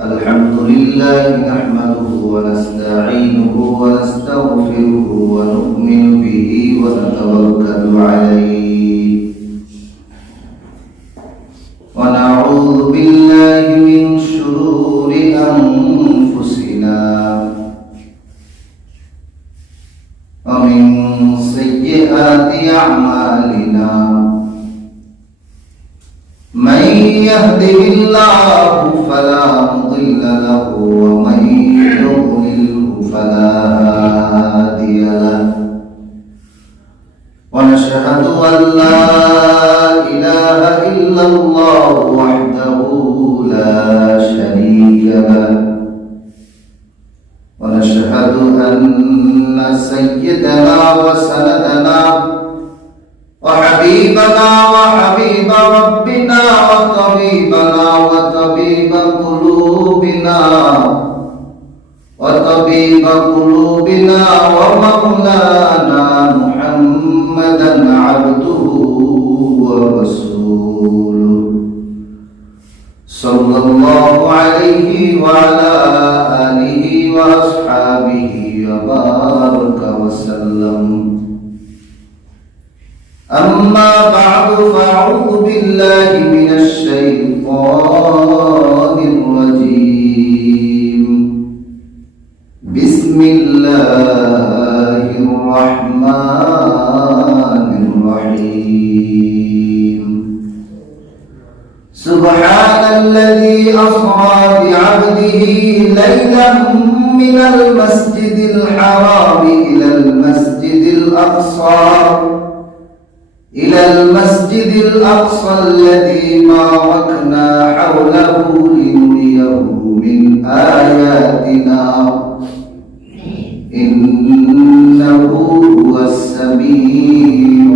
الحمد لله نحمده ونستعينه ونستغفره ونؤمن به ونتوكل عليه ونعوذ بالله من شرور أنفسنا ومن سيئات أعمالنا من يهده الله فلا مضل له ومن يضلله فلا هادي له ونشهد أن لا إله إلا الله وحده لا شريك له ونشهد أن سيدنا وسندنا وحبيبنا وحبيب ربنا وطبيبنا وطبيب قلوبنا ومولانا محمدا عبده ورسوله صلى الله عليه وعلى آله وأصحابه وبارك وسلم. أما بعد فأعوذ بالله من الشيطان الرجيم. بسم الله الرحمن الرحيم. سبحان الذي أسرى بعبده ليلا من المسجد الحرام إلى المسجد الأقصى الذي باركنا حوله لنريه من آياتنا إنه هو السميع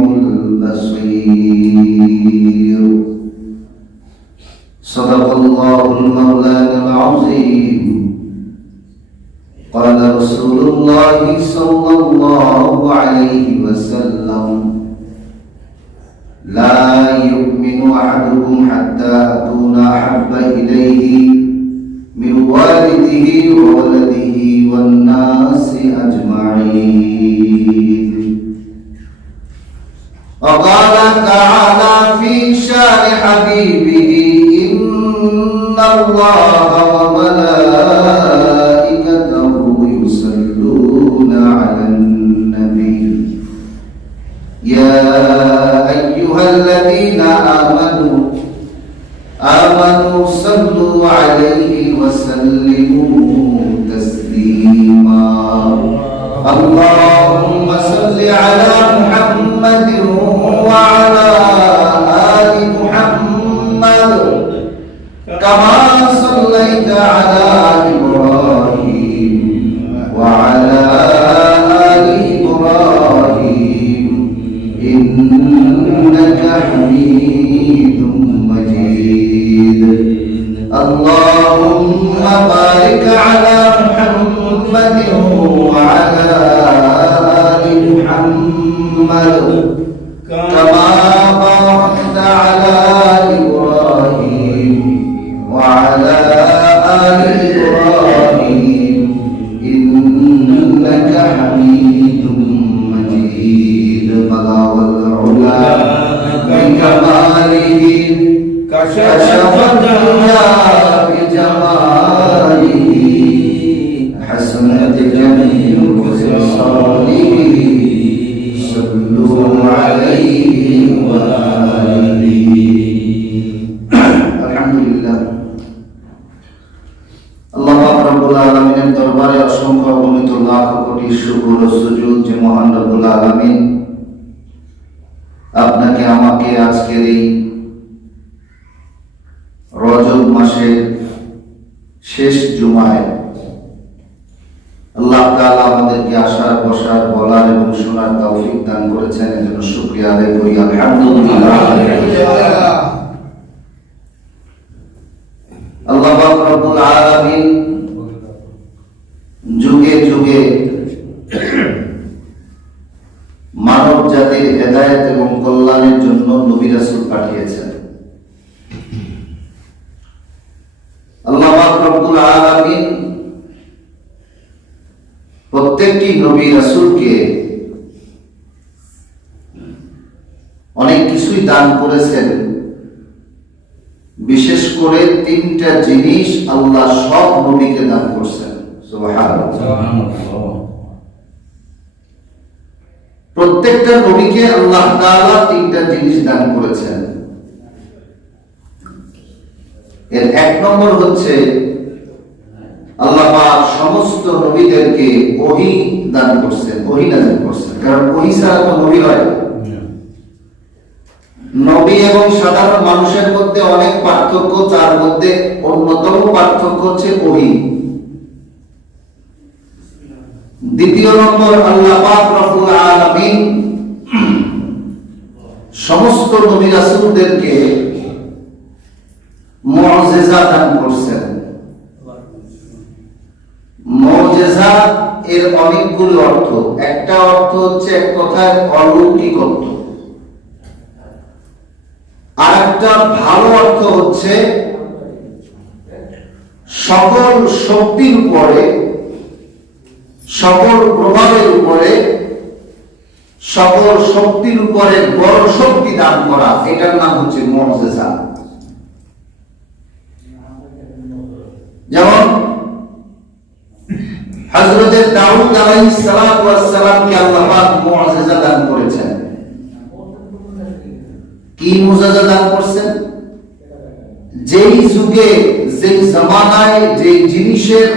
البصير. صدق الله المولى العظيم. قال رسول الله صلى الله عليه وسلم: لا يؤمن أحدكم حتى أكون أحب إليه من والده وولده والناس أجمعين. وقال تعالى في شان حبيبه: إن الله وملائكته يصلون على النبي يا أيها الذين آمنوا صلوا عليه وسلموا تسليما. اللهم صل على محمد وعلى آل محمد كما صليت على إبراهيم وعلى آل إبراهيم إنك حميد مجيد. اللهم بارك على محمد وعلى آل محمد كما باركت على إبراهيم وعلى آل إبراهيم إنك حميد مجيد. بلغ العلا بكماله كشف الدنيا بجماله حسنت جميع خصاله صلوا عليه وآله. আলহামদুলিল্লাহ, আল্লাহ রাব্বুল আলামিনের দরবারে অসংখ্য অগণিত লাখ কোটি শুকর ও সুজুদ যে মহান রব্বুল আলামিন আপনাকে আমাকে আজকের এই রজব মাসের শেষ জুমায় আল্লাহ তাআলা আমাদেরকে আসার, বসার, বলার এবং শোনার তৌফিক দান করেছেন। এজন্য শুকরিয়া আদায় করি আলহামদুলিল্লাহ। আল্লাহ রাব্বুল আলামিন যুগে যুগে মানব জাতির হেদায়েত এবং কল্যাণের জন্য নবী রাসূল পাঠিয়েছেন। আল্লাহ পাক রব্বুল আলামিন প্রত্যেকটি নবী রাসূলকে অনেক কিছুই দান করেছেন। বিশেষ করে তিনটা জিনিস আল্লাহ সব নবীকে দান করছেন। সুবহানাল্লাহ। প্রত্যেকটা নবীকে আল্লাহ তাআলা তিনটা জিনিস দান করেছেন। এর এক নম্বর হচ্ছে আল্লাহ পাক সমস্ত নবীদেরকে ওহী দান করছেন, ওহী নাযিল করছেন। কারণ ওহী ছাড়া তো নবী হয় না। নবী এবং সাধারণ মানুষের মধ্যে অনেক পার্থক্য, তার মধ্যে অন্যতম পার্থক্য হচ্ছে ওহী। দ্বিতীয় নম্বর, আল্লাহ পাক রব্বুল আলামিন সমস্ত নবী রাসূলদেরকে মুআজিজা দান করছেন। মুআজিজা এর অনেকগুলো অর্থ। একটা অর্থ হচ্ছে এক কথায় অলৌকিকত্ব, আর একটা ভালো অর্থ হচ্ছে সকল শক্তির উপরে, সকল প্রভাবের উপরে, সকল শক্তির উপরে বড় শক্তি দান করা। এটার নাম হচ্ছে মুআজিজা। যেমন হযরত দাউদ আলাইহিস সালাতু ওয়াস সালামকে আল্লাহ পাক মুআজিজা দান করেছেন। কি মুআজিজা দান করছেন? যেই যুগে, যেই জামানায় যে জিনিসের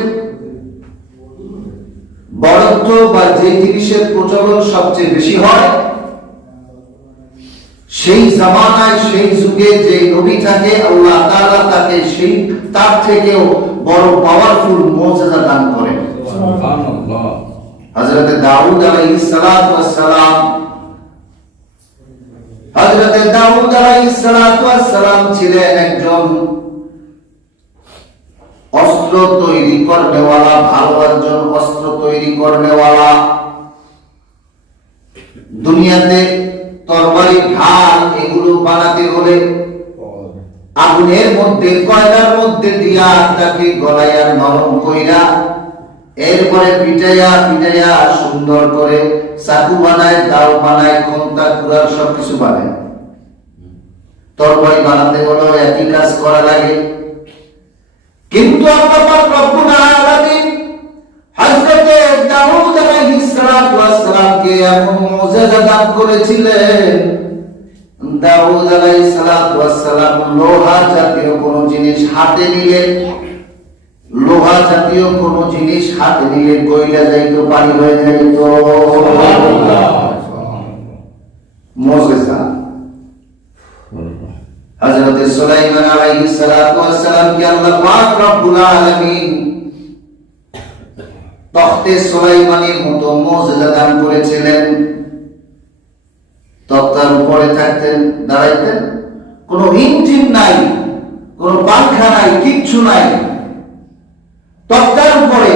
বড়ত্ব বা যে জিনিসের প্রচলন সবচেয়ে বেশি হয়, সেই জামানায় সেই যুগে যে নবী থাকে, আল্লাহ তাআলা তাকে সেই তার থেকেও বড় পাওয়ারফুল মুআজিজা দান করেন। সুবহানাল্লাহ। হযরত দাউদ আলাইহিস সালাতু ওয়াস সালাম, হযরত দাউদ আলাইহিস সালাতু ওয়াস সালাম ছিলেন একজন অস্ত্র তৈরি করনেওয়ালা, ভালো একজন অস্ত্র তৈরি করনেওয়ালা। দুনিয়াতে তরবারি, ঢাল এগুলো বানাতে হলে আগুনের মধ্যে, কয়লার মধ্যে দিয়া তাকে গলাইয়া নরম কইরা, এরপরে পিটাইয়া পিটাইয়া সুন্দর করে চাকু বানায়, দাও বানায়, খন্তা, কুড়াল সবকিছু বানায়। তরবারি বানাতে হলো একই কাজ করা লাগে। কিন্তু আল্লাহ পাক রব্বুল আলামিন হযরত দাউদ আলাইহিস সালাতু ওয়াস সালামকে এমন মুআজিজা দান করেছিলেন। দাউদ আলাইহিস সালাতু ওয়াস সালাম লোহা জাতীয় কোন জিনিস হাতে নিলে, লোহা জাতীয় কোন জিনিস হাতে নিলে গইলা যাইতো, পানি হয়ে যাইতো। মুআজিজা। হযরত সুলাইমান আলাইহিস সালাতু ওয়াস সালাম কে আল্লাহ পাক রব্বুল আলামিন তখতে সুলাইমানের মতো মুআজিজা দান করেছিলেন। তক্তার উপরে থাকতেন, দাঁড়াইতেন, কোনো ইঞ্জিন নাই, কোনো পাখা নাই, কিচ্ছু নাই। তক্তার উপরে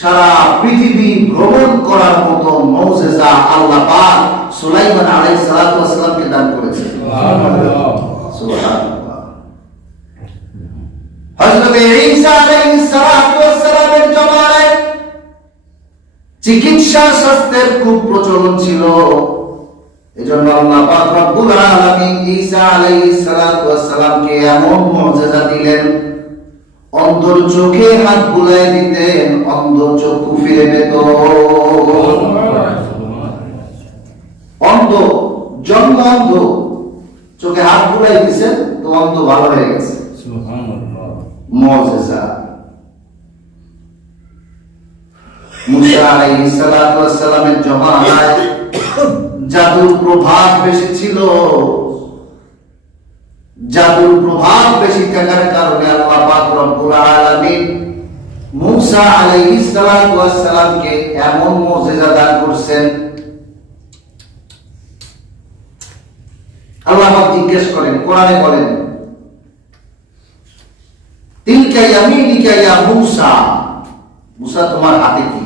সারা পৃথিবী ভ্রমণ করার মতো মুআজিজা আল্লাহ পাক সুলাইমান আলাইহিস সালাতু ওয়াস সালামকে দান করেছেন। সুবহানাল্লাহ। সুবহানাল্লাহ। হযরত ঈসা আলাইহিস সালাতু ওয়াস সালামের জামানায় চিকিৎসা শাস্ত্রের খুব প্রচলন ছিল। এজন্য আল্লাহ পাক রব্বুল আলামিন ঈসা আলাইহিস সালাতু ওয়াস সালামকে এমন মুআজিজা দিলেন, অন্ধর চোখে হাত বুলায় দিতেন, অন্ধ চক্ষু ফিরে পেত। অন্ধ, জন্ম অন্ধ, চোখে হাত বুলাই দিয়েছেন তো অন্ধ ভালো হয়ে গেছে। সুবহানাল্লাহ। মুআজিজা। মুসা আলাইহিস সালাতু ওয়াস সালামের জামানায় জাদুর প্রভাব বেশি ছিল। জাদুর প্রভাব বেশি থাকার কারণে আল্লাহ পাক রব্বুল আলামিন মুসা আলাইহিস সালাতু ওয়াস সালামকে এমন মুআজিজা দান করেছেন। আল্লাহ পাক জিজ্ঞেস করেন, কোরআনে বলেন, তিলকা ইয়ামিনিকা ইয়া মুসা, মুসা তোমার হাতে কি?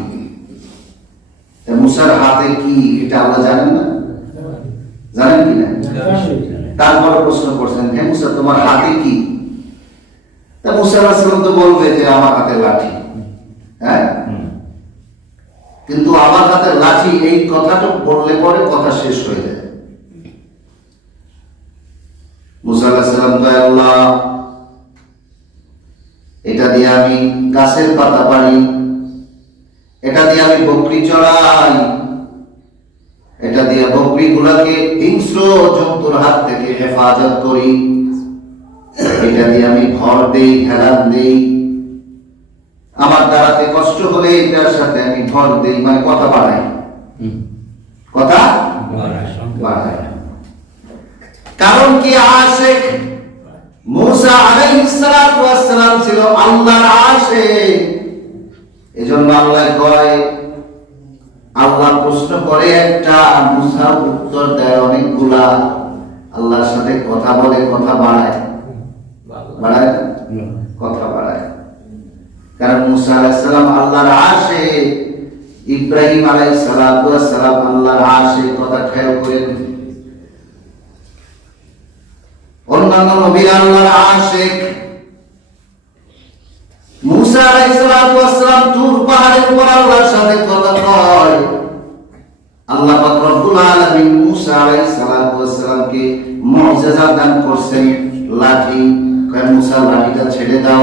মুসার হাতে কি এটা আল্লাহ জানেন না? জানেন কি না? তারপরে প্রশ্ন করছেন, হে মুসা তোমার হাতে কি? তা মুসা আলাইহিস সালাম তো বলবে যে আমার হাতে লাঠি, হ্যাঁ, কিন্তু আমার হাতে লাঠি এই কথাটা বললে পরে কথা শেষ হয়ে যায়। মুসা আলাইহিস সালাম কয়, আল্লাহ, এটা দিয়ে আমি গাছের পাতা পারি, এটা দিয়ে আমি বকরি চড়াই, এটা দিয়ে বকরি গুলাকে হিংস্র জন্তুর হাত থেকে হেফাজত করি, এটা দিয়ে আমি ভর দেই, হেলান দেই, আমার দাঁড়াতে কষ্ট হলে এটার সাথে আমি ভর দেই, মানে কথা বাড়াই, কথা বাড়াই। কারণ কি, আশিক মুসা আলাইহিস সালাতু ওয়াস সালাম ছিল আল্লাহর আশিক। এজন্য আল্লাহ কয়, আল্লাহ প্রশ্ন করে একটা, মুসা উত্তর দেয় অনেকগুলা। আল্লাহর সাথে কথা বলে, কথা বাড়ায়, বাড়ায় কথা বাড়ায়। কারণ মুসা আলাইহিস সালাম আল্লাহর আশিক, ইব্রাহিম আলাইহিস সালাতু ওয়াস সালাম আল্লাহর আশিক। কথা খেয়াল করেন, অন্যান্য নবীরা আল্লাহর আশিক। মুসা আলাইহিস সালাতু ওয়াস সালাম তুর পাহাড়ের উপর আল্লাহর সাথে কথা কয়। আল্লাহ পাক রব্বুল আলামিন মুসা আলাইহিস সালাতু ওয়াস সালামকে মুজিজা দান করছেন, লাঠি। কয় মুসা লাঠিটা ছেড়ে দাও,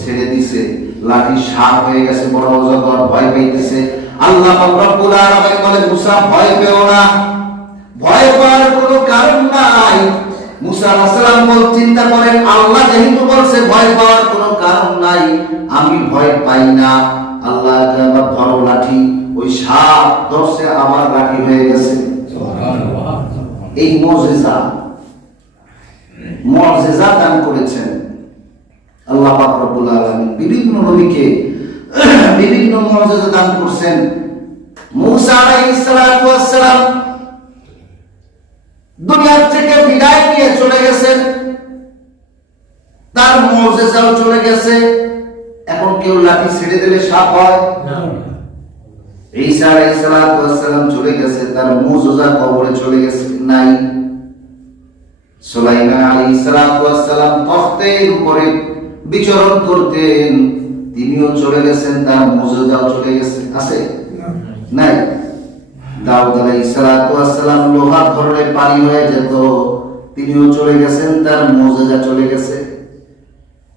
ছেড়ে দিছে, লাঠি সাপ হয়ে গেছে, বড় অজগর, ভয় পাইতেছে। আল্লাহ পাক রব্বুল আলামিন বলে, মুসা ভয় পেও না, ভয় পাওয়ার কোনো কারণ নাই। মুসা আলাইহিস সালাম চিন্তা করেন, আল্লাহ যেহেতু বলছে ভয় পাওয়ার কোনো কারণ নাই, আমি ভয় পাই না। আল্লাহ আমার বড় লাঠি, ওই সাপ ধরছে, আমার লাঠি হয়ে গেছে। এই মুজিজা দান করেছেন আল্লাহ পাক রব্বুল আলামিন। বিভিন্ন নবীকে বিভিন্ন মুজিজা দান করছেন। মুসা আলাইহিস সালাতু ওয়াস সালাম দুনিয়ার থেকে বিদায় নিয়ে চলে গেছেন, তার মুজিজাও চলে গেছে। এখন কেউ লাঠি ছেড়ে দিলে সাপ হয় না। ঈসা আলাইহিস সালাতু ওয়াস সালাম চলে গেছে, তার মুজিজা কবরে চলে গেছে, নাই। সুলাইমান আলাইহিস সালাতু ওয়াস সালাম তখতের উপরে বিচরণ করতেন, তিনিও চলে গেছেন, তার মুজিজাও চলে গেছে, আছে নাই। দাউদ আলাইহিস সালাতু ওয়াস সালাম লোহার ধরনে পানি হয়ে যেত, তিনিও চলে গেছেন, তার মুজিজা চলে গেছে।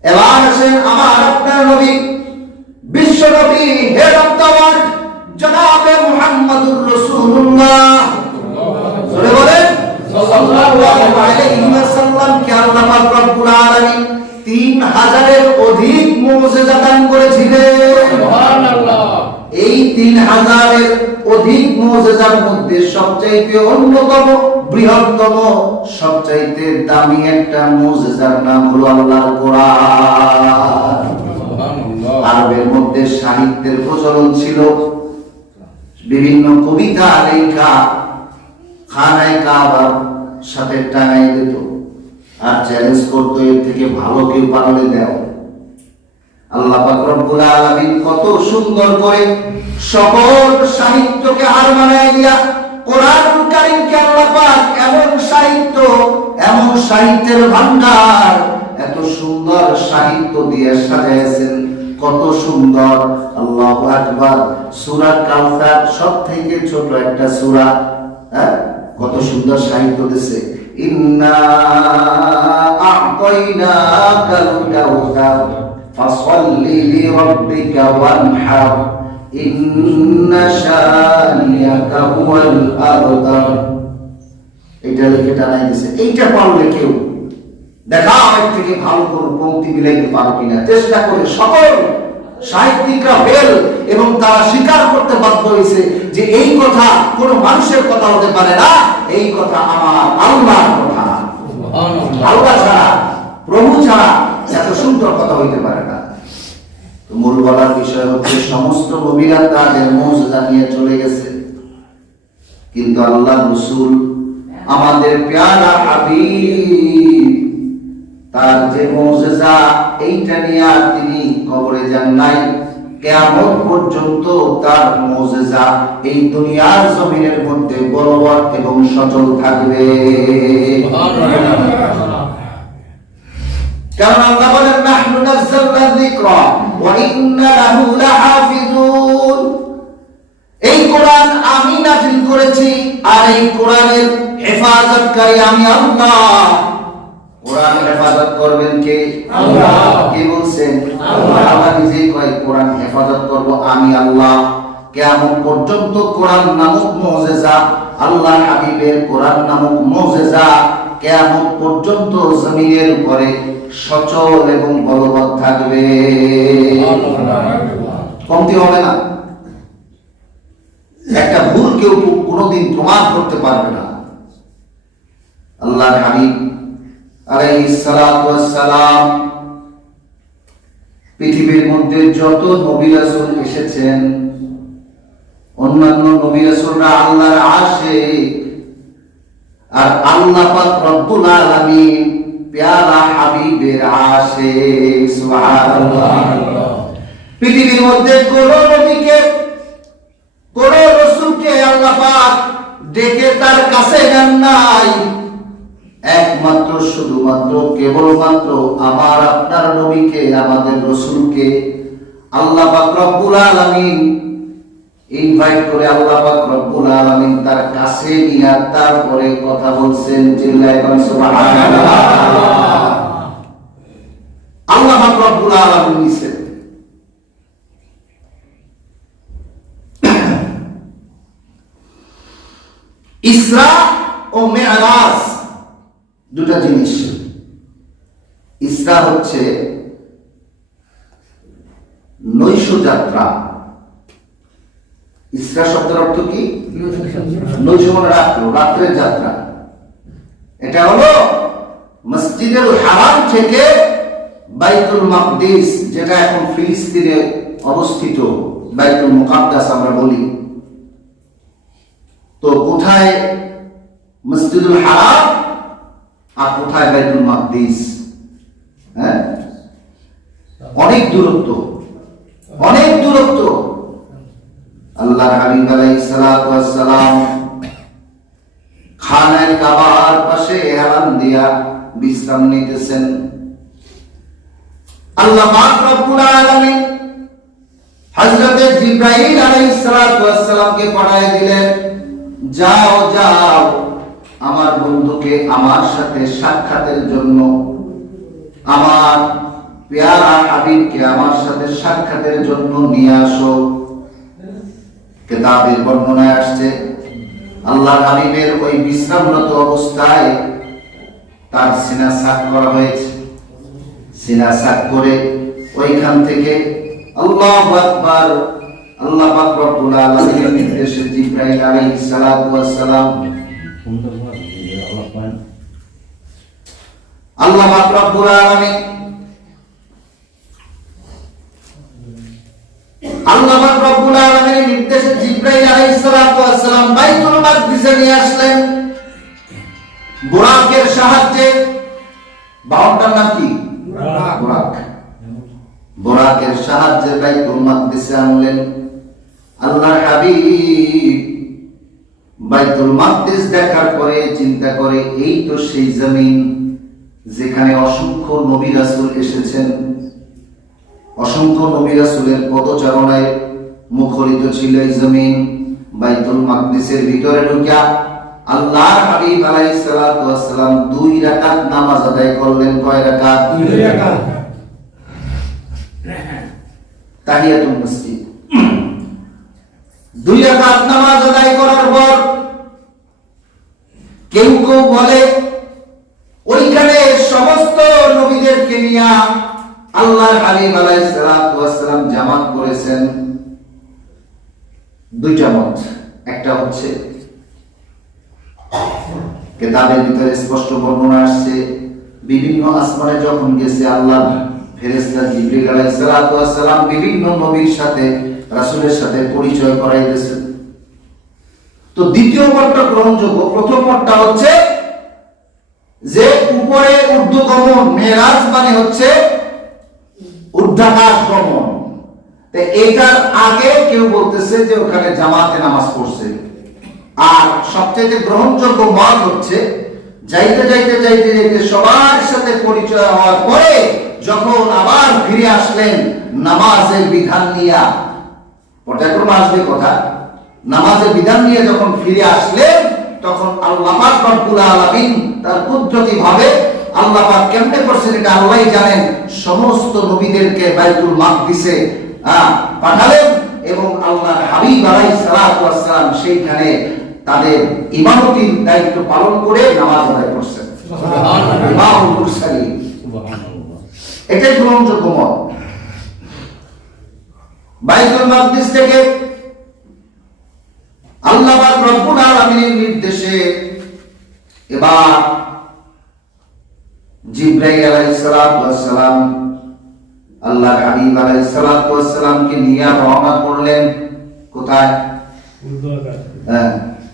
এবার আসেন আমার আপনার নবী, বিশ্ব নবী, হেড অফ দ্য ওয়ার্ল্ড, জনাবে মুহাম্মদুর রাসূলুল্লাহ, জোরে বলেন সাল্লাল্লাহু আলাইহি ওয়াসাল্লাম কে আল্লাহ পাক রব্বুল আলামিন 3000 এর অধিক মুজিজা দান করেছিলেন। সুবহানাল্লাহ। এই 3000 এর অধিক মুজিজার মধ্যে সবচাইতে অন্যতম, বৃহত্তম, সবচাইতে দামি একটা মুজিজার নাম হলো আল্লাহর কোরআন। সুবহানাল্লাহ। আরবের মধ্যে সাহিত্যের প্রচলন ছিল, বিভিন্ন কবিতা লেখা খানায় কাবার সাথে টাঙাই দিত, আর চ্যালেঞ্জ করতো, এর থেকে ভালো কেউ পারলে দাও। আল্লাহ পাক রব্বুল আলামিন কত সুন্দর করে সকল সাহিত্যকে হার মানায় দিয়া কোরআনুল কারীমকে আল্লাহ পাক এমন সাহিত্য, এমন সাহিত্যের ভান্ডার, এত সুন্দর সাহিত্য দিয়ে সাজাইছেন, কত সুন্দর। আল্লাহু আকবার। সূরা কাউসার সবথেকে ছোট একটা সূরা, কত সুন্দর সাহিত্য দিয়েছে। ইন্না আ'তাইনাকাল কাউসার ফাসাল্লি লিরাব্বিকা ওয়ানহার ইন্না শানিয়াকা হুয়াল আবতার। এটা লিখে টানাই দিয়েছে। এইটা পারলে কেউ দেখা এর থেকে ভালো কোন পংক্তি মিলাইতে পারো কিনা, চেষ্টা করে সকল সাহিত্যিকরা ফেল, এবং তারা স্বীকার করতে বাধ্য হয়েছে যে এই কথা কোনো মানুষের কথা হতে পারে না, এই কথা আমার আল্লাহর কথা। আল্লাহ ছাড়া, প্রভু ছাড়া এত সুন্দর কথা হইতে পারে না। তো মূল বলার বিষয় হচ্ছে, সমস্ত নবীরা তাদের মুজিজা নিয়ে চলে গেছে, কিন্তু আল্লাহর রাসূল আমাদের প্যারা হাবিব, তার যে মুজিজা, এইটা নিয়ে তিনি কবরে যান নাই। কিয়ামত পর্যন্ত তার মুজিজা এই দুনিয়ার জমিনের মধ্যে বলবৎ এবং সচল থাকবে। কারণ আল্লাহ বলেন নাহনু নাযালনা যিকরা ওয়া ইন্না লাহু লাহাফিজুন। এই কোরআন আমি নাযিল করেছি আর এই কোরআনের হেফাজতকারী আমি আল্লাহ। কোরআন হেফাজত করবেন কে? আল্লাহ। কে বলছেন? আল্লাহ। আল্লাহ নিজেই কয় কোরআন হেফাজত করব আমি আল্লাহ। কিয়ামত পর্যন্ত কোরআন নামক মুজিজা, আল্লাহ হাবিবের কোরআন নামক মুজিজা কিয়ামত পর্যন্ত জমিনের উপরে সচল এবং বলবৎ থাকবে, কমতি হবে না। একটা ভুল কেউ কোনোদিন প্রমাণ করতে পারবে না। আল্লাহর হাবিব আলাইহিস সালাতু ওয়াস সালাম পৃথিবীর মধ্যে যত নবী রাসূল এসেছেন, অন্যান্য নবী রাসূলরা আল্লাহর আশিক, আর আল্লাহ পাক রব্বুল আলামিন প্যারা হাবিবের আশিক। সুবহানাল্লাহ। পৃথিবীর মধ্যে কোন নবীকে, কোন রাসূলকে আল্লাহ পাক ডেকে তার কাছে নেন নাই। একমাত্র শুধুমাত্র কেবলমাত্র আমার আপনার নবীকে, আমাদের রাসূলকে আল্লাহ পাক রব্বুল আলামিন ইনভাইট করে, আল্লাহ পাক রব্বুল আলামিন তার কাছে নিয়ে তারপরে কথা বলছেন। চিল্লায়ে বলেন সুবহানাল্লাহ। আল্লাহ পাক রব্বুল আলামিন নিছেন। ইসরা ও মিরাজ দুটা জিনিস। ইসরা হচ্ছে নৈশ যাত্রা। ইসরা শব্দের অর্থ কি? নৈশ মানে রাত্র, রাত্রের যাত্রা। এটা হলো মসজিদুল হারাম থেকে বাইতুল মাকদিস, যেটা এখন ফিলিস্তিনে অবস্থিত, বাইতুল মুকাদ্দাস আমরা বলি। তো কোথায় মসজিদুল হারাম আর কোথায় বাইতুল মাকদিস? হ্যাঁ, অনেক দূরত্ব, অনেক দূরত্ব। আল্লাহর হাবিব আলাইহিস সালাতু ওয়াস সালাম খানায়ে কাবার পাশে হেলান দিয়া বিশ্রাম নিতেছেন। আল্লাহ পাক রব্বুল আলামিন হযরত জিবরাইল আলাইহিস সালাতু ওয়াস সালামকে পাঠিয়ে দিলেন, যাও যাও আমার বন্ধুকে আমার সাথে সাক্ষাতের জন্য, আমার প্যারা হাবিবকে আমার সাথে সাক্ষাতের জন্য নিয়ে আসো। কিতাবের বর্ণনায় আসছে আল্লাহর হাবিবের ওই বিশ্রামরত অবস্থায় তার সিনা সাক করা হয়েছে। সিনা সাক করে ওইখান থেকে আল্লাহু আকবার, আল্লাহ পাক রব্বুল আলামিনের নির্দেশে জিবরাইল আলাইহিস সালাতু ওয়াস সালাম, আল্লাহ পাক রব্বুল আলামিন আল্লাহ পাক রব্বুল আলামিনের নির্দেশে জিবরাইল আলাইহিস সালাতু ওয়াস সালাম বাইতুল মাকদিসে নিয়ে আসলেন বুরাকের সাহায্যে। বাহনটার নাম কি? বুরাক। বুরাকের সাহায্যে বাইতুল মাকদিসে আনলেন। আল্লাহর হাবিব বাইতুল মাকদিস দেখার পরে চিন্তা করে, এই তো সেই জমিন যেখানে অসংখ্য নবী রাসূল এসেছেন, অসংখ্য নবী রাসূলের পদচারণায় মুখরিত ছিল এই জমিন। বাইতুল মাকদিসের ভিতরে ঢুকিয়া আল্লাহর হাবিব আলাইহিস সালাতু ওয়াস সালাম 2 রাকাত নামাজ আদায় করলেন। কয় রাকাত? 2 রাকাত। তাহিয়াতুল মসজিদ 2 রাকাত নামাজ আদায় করার পর কেউ কেউ বলে ওইখানে সমস্ত নবীদেরকে নিয়ে আল্লাহর হাবিব আলাইহিস সালাতু ওয়াস সালাম জামাত করেছেন। 2টা মত। একটা হচ্ছে কিতাবের ভিতরে স্পষ্ট বর্ণনা আসছে, বিভিন্ন আসমানে যখন গেছে আল্লাহ ফেরেশতা জিবরিল আলাইহিস সালাতু ওয়াস সালাম বিভিন্ন নবীর সাথে, রাসূলের সাথে পরিচয় করাই দিয়েছেন। তো দ্বিতীয় মতটা গ্রহণযোগ্য। প্রথম মতটা হচ্ছে যে উপরে ঊর্ধ্বগমন, মেরাজ মানে হচ্ছে ঊর্ধ্বাকাশ গমন। তো এটার আগে কেউ বলতেছে যে ওখানে জামাতে নামাজ পড়ছে। আর সবচেয়ে গ্রহণযোগ্য মত হচ্ছে যাইতে যাইতে যাইতে যাইতে সবার সাথে পরিচয় হওয়ার পরে যখন আবার ফিরে আসলেন নামাজের বিধান নিয়ে, পর্যায়ক্রমে আসবে কথা, নামাজের বিধান নিয়ে যখন ফিরে আসলেন তখন আল্লাহ পাক রব্বুল আলামিন তার কুদরতি ভাবে, আল্লাহ পাক কেমনে করছেন এটা আল্লাহই জানেন, সমস্ত নবীদেরকে বাইতুল মাকদিসে পাঠালেন এবং আল্লাহর হাবিব আলাইহিস সালাতু ওয়াস সালাম সেইখানে তাদের ইমামতির দায়িত্ব পালন করে নামাজ আদায় করছেন। সুবহানাল্লাহ, ইমামুল মুরসালিন। সুবহানাল্লাহ, এটাই গ্রহণযোগ্য মত। বাইতুল মাকদিস থেকে আল্লাহ পাক রব্বুল আলামিনের নির্দেশে এবার জিবরাইল আলাইহিস সালাতু ওয়াস সালাম আল্লাহর হাবিব আলাইহিস সালাতু ওয়াস সালামকে নিয়ে রওনা করলেন কোথায়?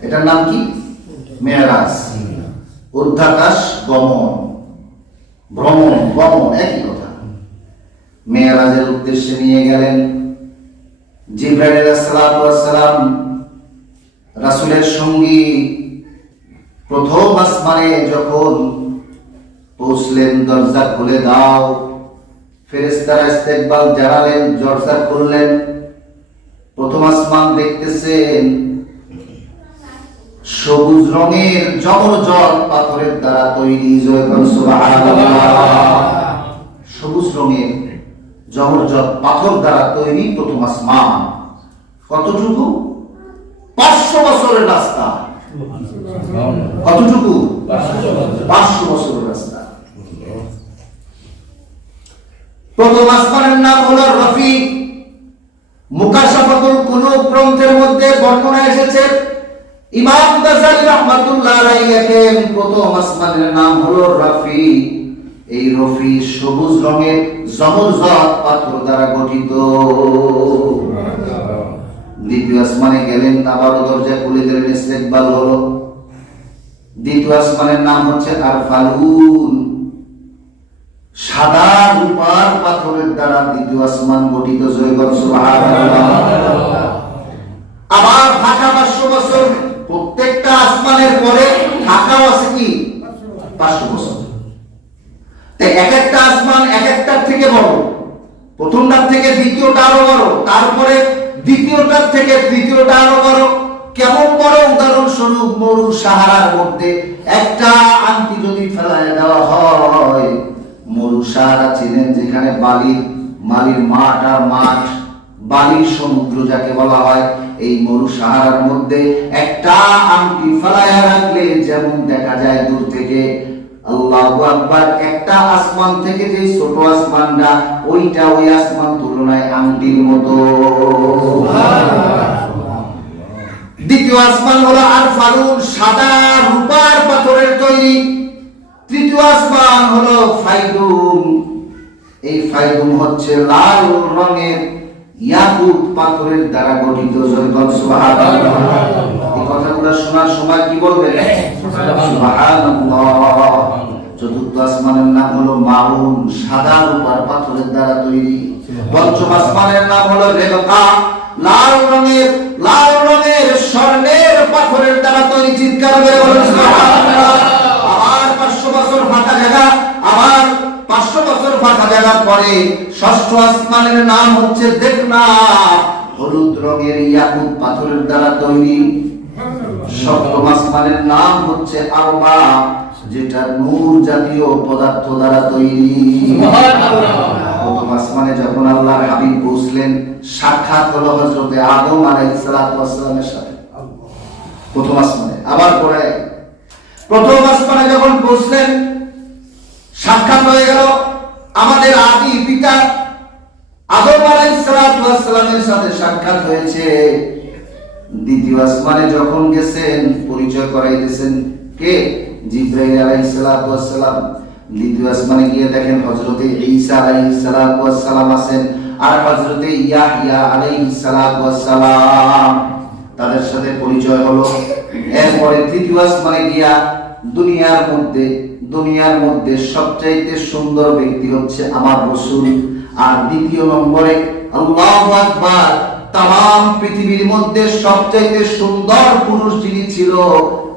এটার নাম কি? মেরাজ। ঊর্ধ্বাকাশ গমন, ভ্রমণ, গমন একই কথা। মেরাজের উদ্দেশ্যে নিয়ে গেলেন। জিবরাইল আলাইহিস সালাতু ওয়াস সালাম রাসূলের সঙ্গী প্রথম আসমানে যখন পৌঁছলেন, দরজা খুলে দাও, ফেরেশতারা ইস্তেকবাল জানালেন, দরজা খুললেন। প্রথম আসমান দেখতেছেন সবুজ রঙের জবরজট পাথরের দ্বারা তৈরি, সুবহানাল্লাহ, সবুজ রঙের জবরজট পাথর দ্বারা তৈরি প্রথম আসমান। কতটুকু? 500 বছরের রাস্তা। কতটুকু? 500 বছরের রাস্তা। প্রথম আসমানের নাম হলো রফিক। মুকাশাফাতুল কুলুব গ্রন্থের মধ্যে বর্ণনা এসেছে, ইমাম গাজ্জালী রাহমাতুল্লাহ আলাইহি লেখেন প্রথম আসমানের নাম হলো রফিক। এই রফিক সবুজ রঙের জবরজট পাথর দ্বারা গঠিত। দ্বিতীয় আসমানে গেলেন, আবারও দরজা খুলে দিলেন, ইস্তেকবাল হলো। দ্বিতীয় আসমানের নাম হচ্ছে আরফালুন। সাদা রূপার পাথরের দ্বারা দ্বিতীয় আসমান গঠিত, জয়গণ সুবহানাল্লাহ। আবার ঢাকা 500 বছর, প্রত্যেকটা আসমানের পরে ঢাকাও আছে কি 500 বছর। তাই এক একটা আসমান এক একটার থেকে বড়, প্রথমটার থেকে দ্বিতীয়টা আরো বড়, তারপরে দ্বিতীয়টার থেকে তৃতীয়টা আরো বড়। কেমন বড়? উদাহরণস্বরূপ মরু সাহারার মধ্যে একটা আংটি যদি ফেলায় দেওয়া হয়, মরু সাহারা চিনেন, যেখানে বালির মাঠ আর মাঠ, বালির সমুদ্র যাকে বলা হয়, এই মরু সাহারার মধ্যে একটা আংটি ফেলায় রাখলে যেমন দেখা যায় দূর থেকে, আল্লাহু আকবার, একটা আসমান থেকে যে ছোট আসমানটা, ওইটা ওই আসমান তুলনায় আংটির মতো। দ্বিতীয় আসমান হলো আরফালুন, সাদা রূপার পাথরের তৈরি। তৃতীয় আসমান হলো ফাইদুম। এই ফাইদুম হচ্ছে লাল রঙের ইয়াকুত পাথরের দ্বারা গঠিত, জয়গণ সুবহানাল্লাহ। এই কথাগুলো শোনার সময় কি বলবেন? সুবহানাল্লাহ। চতুর্থ আসমানের নাম হলো মাউন, সাদা রূপার পাথরের দ্বারা তৈরি। পঞ্চম আসমানের নাম হলো রেবকা, লাল রঙের স্বর্ণের পাথরের দ্বারা তৈরি। চিৎকার করে বলুন সুবহানাল্লাহ। আবার 500 বছর ফাঁকা জায়গা, আবার 500 বছর ফাঁকা জায়গার পরে ষষ্ঠ আসমানের নাম হচ্ছে দেখনা, হলুদ রঙের ইয়াকুত পাথরের দ্বারা তৈরি। সপ্তম আসমানের নাম হচ্ছে আরবা, যেটা নূর জাতীয় পদার্থ দ্বারা তৈরি। প্রথম আসমানে যখন আল্লাহর হাবিব পৌঁছলেন, সাক্ষাৎ হলো হযরতে আদম আলাইহিস সালাতু ওয়াস সালামের সাথে প্রথম আসমানে। আবার পরে প্রথম আসমানে যখন পৌঁছলেন, সাক্ষাৎ হয়ে গেল আমাদের আদি পিতা আদম আলাইহিস সালাতু ওয়াস সালামের সাথে সাক্ষাৎ হয়েছে। দ্বিতীয় আসমানে যখন গেছেন, পরিচয় করাইতেছেন কে? জিবরাইল আলাইহিস সালাতু ওয়াস সালাম। দ্বিতীয় আসমানে গিয়ে দেখেন হযরতে ঈসা আলাইহিস সালাতু ওয়াস সালাম আছেন, আর হযরতে ইয়াহইয়া আলাইহিস সালাতু ওয়াস সালাম, তাদের সাথে পরিচয় হলো। এরপরে তৃতীয় আসমানে গিয়া দুনিয়ার মধ্যে সবচাইতে সুন্দর ব্যক্তি হচ্ছে আমার রাসূল, আর দ্বিতীয় নম্বরে আল্লাহু আকবার তাম পৃথিবীর মধ্যে সবচেয়ে সুন্দর পুরুষ যিনি ছিল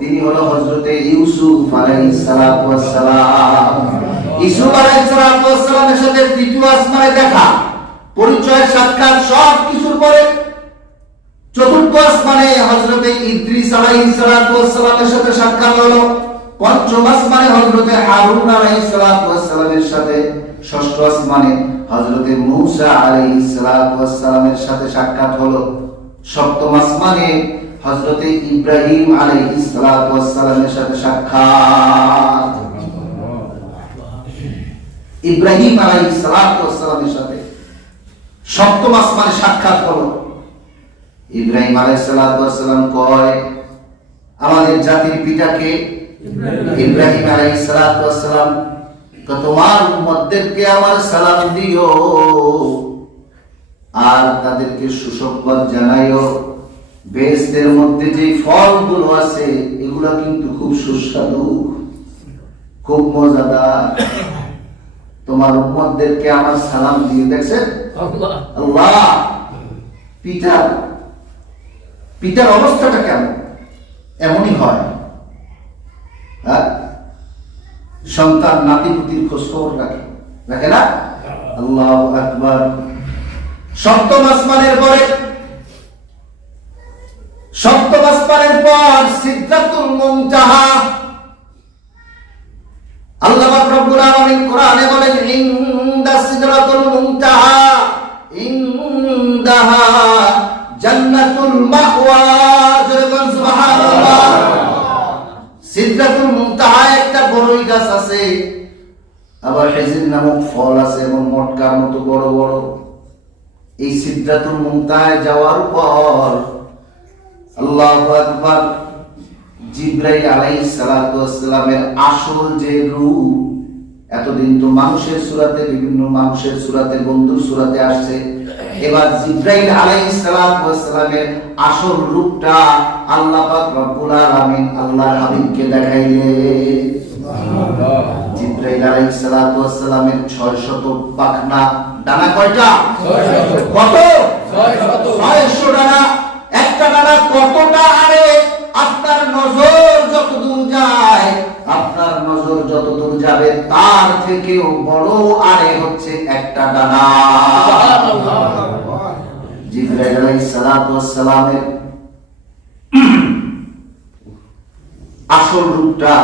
তিনি হলো হযরতে ইউসুফ আলাইহিস সালাতু ওয়াস সালাম। ইউসুফ আলাইহিস সালাতু ওয়াস সালামের সাথে তৃতীয় আসমানে দেখা, পরিচয়, সাক্ষাৎ সব কিছুর পরে চতুর্থ আসমানে হযরতে ইদ্রিস আলাইহিস সালাতু ওয়াস সালামের সাথে সাক্ষাৎ হলো, পঞ্চম আসমানে হযরতে হারুন আলাইহিস সালাতু ওয়াস সালামের সাথে, ষষ্ঠ আসমানে হযরতে মূসা আলাইহিস সালাতু ওয়াস সালামের সাথে সাক্ষাৎ হলো, সপ্তম আসমানে হযরতে ইব্রাহিম আলাইহিস সালাতু ওয়াস সালামের সাথে সাক্ষাৎ। ইব্রাহিম আলাইহিস সালাতু ওয়াস সালামের সাথে সপ্তম আসমানে সাক্ষাৎ হলো। ইব্রাহিম আলাইহিস সালাতু ওয়াস সালাম কয়, আমাদের জাতির পিতাকে ইব্রাহিম আলাইহিস সালাতু ওয়াস সালাম, তোমার উম্মতদেরকে আমার সালাম দিও আর তাদেরকে সুসংবাদ জানাইও, বেহেশতের মধ্যে যে ফলগুলো আছে এগুলা কিন্তু খুব সুস্বাদু, খুব মজাদার। তোমার উম্মতদেরকে আমার সালাম দিয়ে। দেখছেন আল্লাহ, পিতার অবস্থাটা কেমন? এমনই হয়, হ্যাঁ, সন্তান নাতিপুতির খোঁজ খবর রাখে না? আল্লাহু আকবার। সপ্তম আসমানের পর সিদরাতুল মুনতাহা। আল্লাহ রাব্বুল আলামিন কোরআনে বলেন, ইনদা সিদরাতুল মুনতাহা ইনদাহা জান্নাতুল মাওয়া। সুবহানাল্লাহ। সিদরাতুল মুনতাহা একটা বড়ই গাছ আছে, আবার হিজর নামক ফল আছে এবং মটকার মতো বড় বড়। এই সিদরাতুল মুনতাহায় যাওয়ার পর আল্লাহু আকবার, জিবরাইল আলাইহিস সালাতু ওয়াস সালামের আসল যে রূপ, এতদিন তো মানুষের সূরাতে, বিভিন্ন মানুষের সূরাতে, বন্ধুর সূরাতে আসছে, এবার জিবরাইল আলাইহিস সালাতু ওয়াস সালামের আসল রূপটা আল্লাহ পাক রব্বুল আলামিন আল্লাহর হাবিবকে দেখাইলেন। সুবহানাল্লাহ। জিবরাইল আলাইহিস সালাতু ওয়াস সালামের 600 পাখনা, ডানা কয়টা? 600। কত? 600। 600 ডানা। একটা ডানা কতটা আরে? আপনার নজর যতদূর যায়, আপনার নজর যতদূর যাবে তার থেকেও বড় আরে হচ্ছে একটা ডানা। সুবহানাল্লাহ। জিবরাইল আলাইহিস সালাতু ওয়াস সালামের আসল রূপটা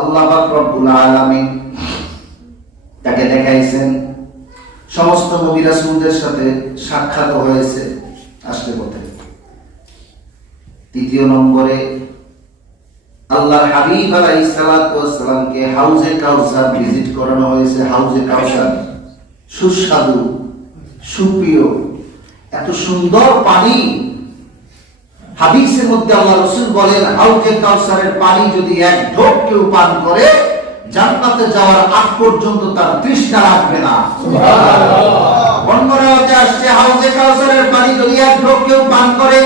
আল্লাহ পাক রব্বুল আলামিন তাকে দেখাইছেন। সমস্ত নবী রাসূলদের সাথে সাক্ষাৎ হয়েছে। আসলে বলতে তৃতীয় নম্বরে আল্লাহর হাবিব আলাইহিস সালাতু ওয়াস সালামকে হাউজে কাউসার ভিজিট করানো হয়েছে। হাউজে কাউসার সুস্বাদু, সুপ্রিয়, এত সুন্দর পানি। হাদিসের মধ্যে আল্লাহ রাসূল বলেন, হাউজে কাউসারের পানি যদি এক ঢোক কেউ পান করে জান্নাতে যাওয়ার আগ পর্যন্ত তার তৃষ্ণা লাগবে না। সুবহানাল্লাহ। অন্য রাওয়াতে আসছে, হাউজে কাউসারের পানি যদি এক ঢোক কেউ পান করে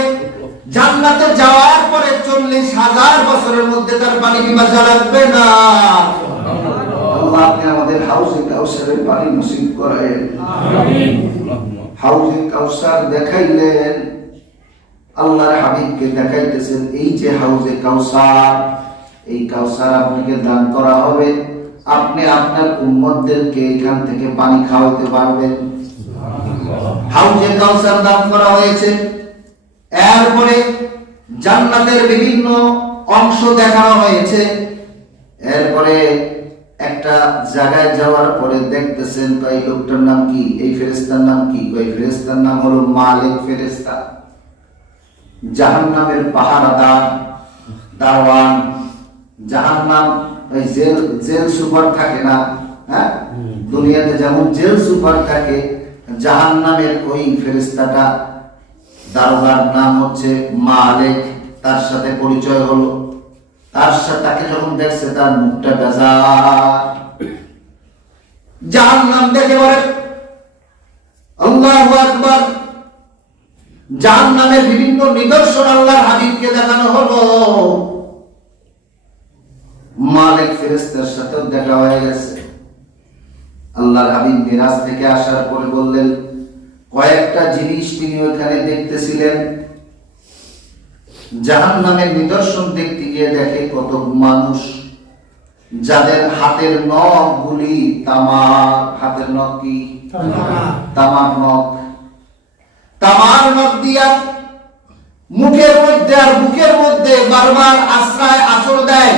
জান্নাতে যাওয়ার পরে 40,000 বছরের মধ্যে তার পানি পিপাসা লাগবে না। আল্লাহ আপনি আমাদের হাউজে কাউসারের পানি নসিব করেন। আমিন। হাউজে কাউসার দেখাইলেন, আল্লাহর হাবিবকে দেখাইতেছেন, এই যে হাউজে কাউসার, এই কাউসার আপনাকে দান করা হবে, আপনি আপনার উম্মতদেরকে এখান থেকে পানি খাওয়াতে পারবেন। হাউজে কাউসার দান করা হয়েছে। এরপরে জান্নাতের বিভিন্ন অংশ দেখানো হয়েছে। এরপরে একটা জায়গায় যাওয়ার পরে দেখতেছেন, এই লোকটার নাম কি, এই ফেরেশতার নাম কি? এই ফেরেশতার নাম হলো মালিক ফেরেশতা, জাহান্নামের পাহারাদার, দারওয়ান। জাহান্নাম ওই জেল সুপার থাকে না, হ্যাঁ, দুনিয়াতে যেমন জেল সুপার থাকে, জাহান্নামের ওই ফেরেশতাটা দারোগার নাম হচ্ছে মালিক। তার সাথে পরিচয় হলো, তাকে যখন দেখছে তার মুখটা বেজার। জাহান্নাম দেখে বলে আল্লাহু আকবার। জাহান্নামের বিভিন্ন নিদর্শন আল্লাহর হাবিবকে দেখানো হলো। মালিক ফেরেশতার সাথেও দেখা হয়ে গেছে। আল্লাহর হাবিব মিরাজ থেকে আসার পরে বললেন, কয়েকটা জিনিস তিনি ওখানে দেখতেছিলেন। জাহান্নামের নিদর্শন দেখতে গিয়ে দেখে কত মানুষ যাদের হাতের নখগুলি তামার, হাতের নখ কি তামার নখ, তামার নখ দিয়া মুখের মধ্যে আর বুকের মধ্যে বারবার আশ্রয় আচর দেয়,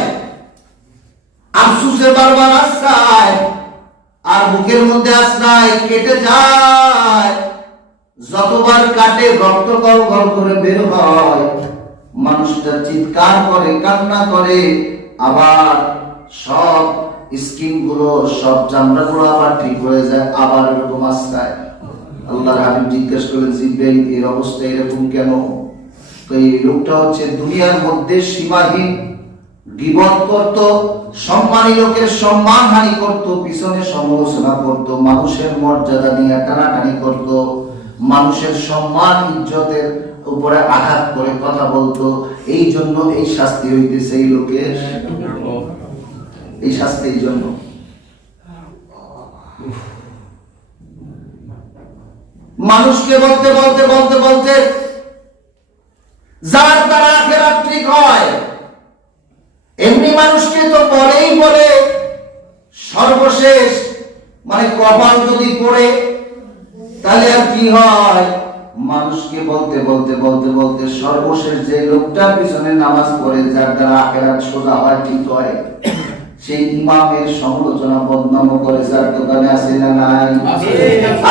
আফসুসে বারবার আশ্রয় আর বুকের মধ্যে আশ্রয় কেটে যায়। যতবার কাটে রক্ত গল গল করে বের হয়, মানুষটা চিৎকার করে কান্না করে, আবার সব স্কিন গুলো সব চামড়া গুলো আবার ঠিক হয়ে যায়, আবার এরকম আশ্রয়। আল্লাহর হাবিব জিজ্ঞেস করলেন, জিবরাইল এর অবস্থা এরকম কেন? তো এই লোকটা হচ্ছে দুনিয়ার মধ্যে সীমাহীন গীবত করত, সম্মানী লোকের সম্মানহানি করত, পিছনে সমালোচনা করত, মানুষের মর্যাদা নিয়ে টানাটানি করত, মানুষের সম্মান ইজ্জতের উপরে আঘাত করে কথা বলতো। এই জন্য এই শাস্তি হইতেছে এই লোকের, এই শাস্তি এই জন্য। মানুষকে বলতে বলতে বলতে বলতে যার দ্বারা আখিরাত ঠিক হয়, এমনি মানুষকে তো বলেই বলে সর্বশেষ মানে কপাল যদি পড়ে তাহলে আর কি হয়? মানুষকে বলতে বলতে বলতে বলতে সর্বশেষ যে লোকটার পিছনে নামাজ পড়ে, যার দ্বারা আখিরাত সোজা হয়, ঠিক হয়, সেই ইমামের সমালোচনা বদনাম করে। যার দোকানে আছে না নাই?